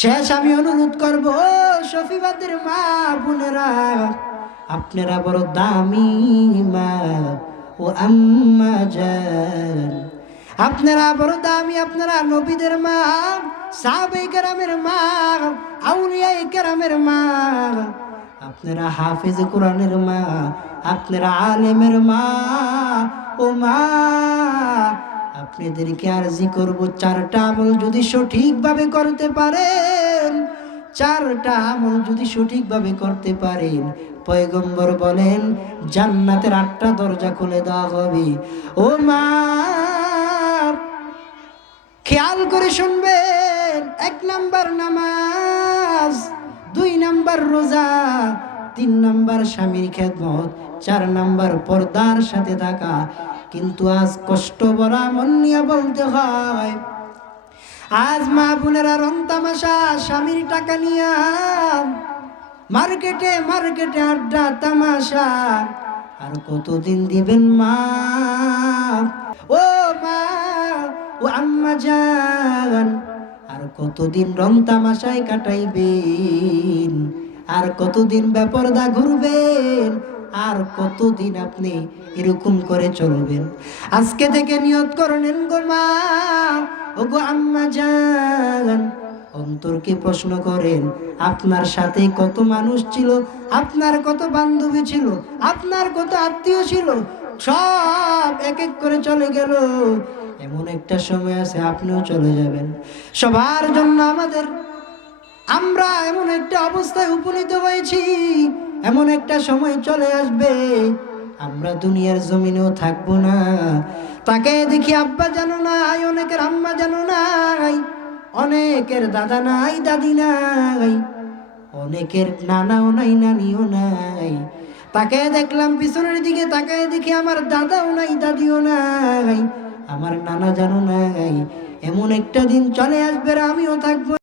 শেষ আমি অনুরোধ করব, শফিবাদের মা বোনেরা, আপনারা বড় দামি মা ও আম্মা জান, আপনারা বড় দামি, আপনারা নবীদের মা, সাহাবায়ে কেরামের মা, আউলিয়ায়ে কেরামের মা, আপনারা হাফেজ কোরআনের মা, আপনারা আলেমের মা। ও মা, আপনাদেরকে আরজি করব, চারটা আমল যদি সঠিকভাবে করতে পারেন, চারটা আমল যদি সঠিকভাবে করতে পারেন, পয়গম্বর বলেন জান্নাতের 8টা দরজা খুলে দেওয়া হবে। ও মা, খেয়াল করে শুনবেন। 1 নাম্বার নামাজ, 2 নাম্বার রোজা, 3 নাম্বার স্বামীর খেদমত, 4 নাম্বার পর্দার সাথে থাকা। কিন্তু আজ কষ্ট ভরা মন নিয়ে বলতে হয়, আজ মা বোনেরা রং তামাশা, স্বামীর টাকা নিয়ে মার্কেটে মার্কেটে আড্ডা তামাশা। আর কতদিন দিবেন মা? ও মা, ও আম্মা জান, আর কতদিন রং তামাশায় কাটাইবেন? আর কতদিন বেপরদা ঘুরবেন? আর কতদিন আপনি এরকম করে চলবেন? আজকে থেকে নিয়ত করেন গো মা, ও গো আম্মা জান, অন্তরকে প্রশ্ন করেন, আপনার সাথে কত মানুষ ছিল, আপনার কত বান্ধবী ছিল, আপনার কত আত্মীয় ছিল, সব এক এক করে চলে গেল। এমন একটা সময় আছে আপনিও চলে যাবেন। সবার জন্য আমরা এমন একটা অবস্থায় উপনীত হয়েছি, এমন একটা সময় চলে আসবে আমরা দুনিয়ার জমিনেও থাকবো না। তাকে দেখি আব্বা জানো নাই, অনেকের আম্মা জানো নাই, অনেকের দাদা নাই, দাদি নাই, অনেকের নানাও নাই, নানিও নাই। তাকে দেখলাম পিছনের দিকে, তাকায় দেখি আমার দাদাও নাই, দাদিও নাই, আমার নানা জানো নাই। এমন একটা দিন চলে আসবে আমিও থাকবো।